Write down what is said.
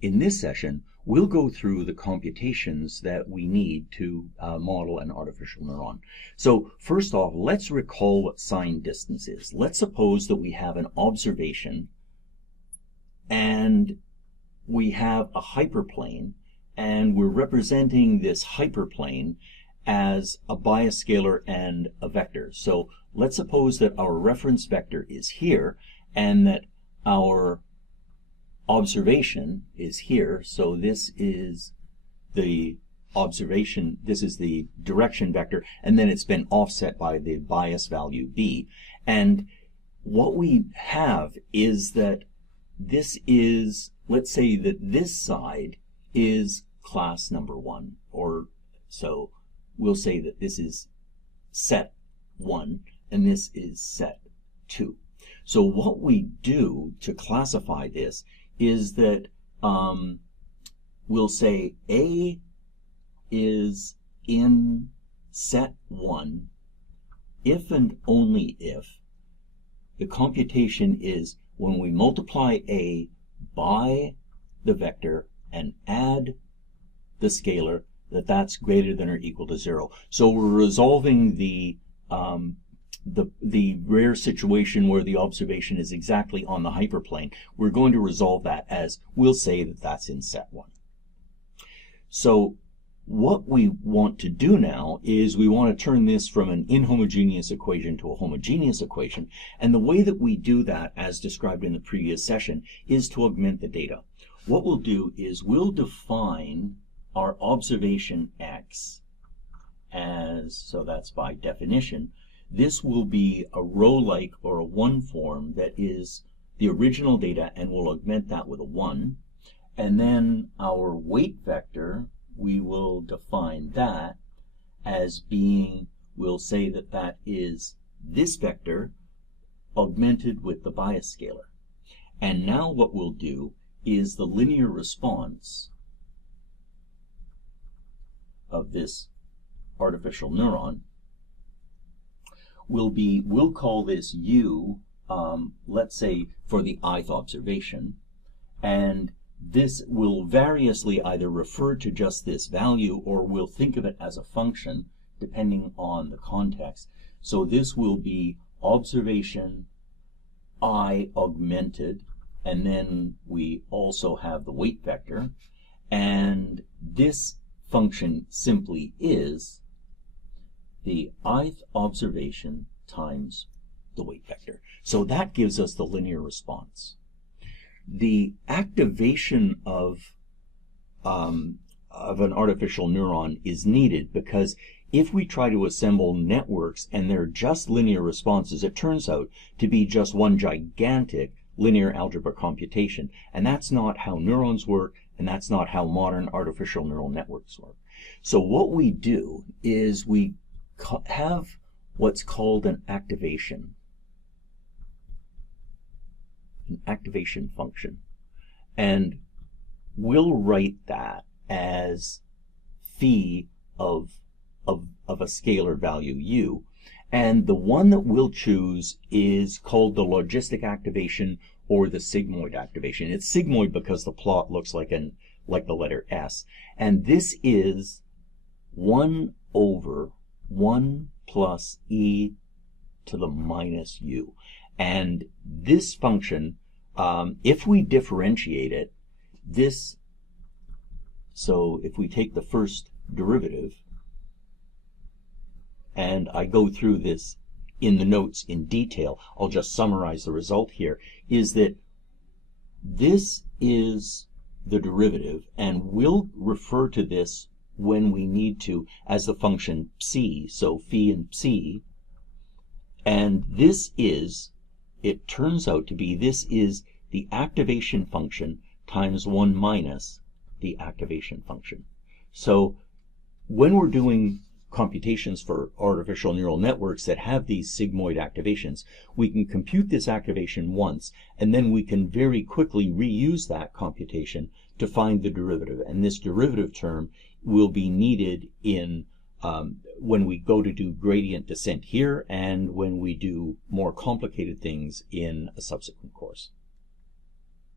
In this session, we'll go through the computations that we need to model an artificial neuron. So first off, let's recall what sign distance is. Let's suppose that we have an observation and we have a hyperplane, and we're representing this hyperplane as a bias scalar and a vector. So let's suppose that our reference vector is here and that our observation is here. So this is the observation, this is the direction vector, and then it's been offset by the bias value b. And what we have is that this is, let's say that this side is class number 1, or so we'll say that this is set 1 and this is set 2. So what we do to classify this is that we'll say A is in set 1 if and only if the computation is when we multiply A by the vector and add the scalar, that's greater than or equal to 0. So we're resolving the rare situation where the observation is exactly on the hyperplane. We're going to resolve that as we'll say that that's in set 1. So what we want to do now is we want to turn this from an inhomogeneous equation to a homogeneous equation. And the way that we do that, as described in the previous session, is to augment the data. What we'll do is we'll define our observation x as, so that's by definition, this will be a row-like or a 1 form that is the original data, and we'll augment that with a 1. And then our weight vector, we will define that as being, we'll say that that is this vector augmented with the bias scalar. And now what we'll do is the linear response of this artificial neuron will be, we'll call this U, let's say for the ith observation, and this will variously either refer to just this value or we'll think of it as a function depending on the context. So this will be observation I augmented, and then we also have the weight vector, and this function simply is the ith observation times the weight vector. So that gives us the linear response. The activation of an artificial neuron is needed because if we try to assemble networks and they're just linear responses, it turns out to be just one gigantic linear algebra computation. And that's not how neurons work, and that's not how modern artificial neural networks work. So what we do is we have what's called an activation function. And we'll write that as phi of a scalar value u. And the one that we'll choose is called the logistic activation or the sigmoid activation. It's sigmoid because the plot looks like the letter S. And this is 1 over 1 plus e to the minus u. And this function, if we differentiate it, so if we take the first derivative, and I go through this in the notes in detail, I'll just summarize the result here, is that this is the derivative, and we'll refer to this when we need to as the function psi, so phi and psi, and this is, it turns out to be, this is the activation function times 1 minus the activation function. So when we're doing computations for artificial neural networks that have these sigmoid activations, we can compute this activation once, and then we can very quickly reuse that computation to find the derivative. And this derivative term will be needed in when we go to do gradient descent here and when we do more complicated things in a subsequent course.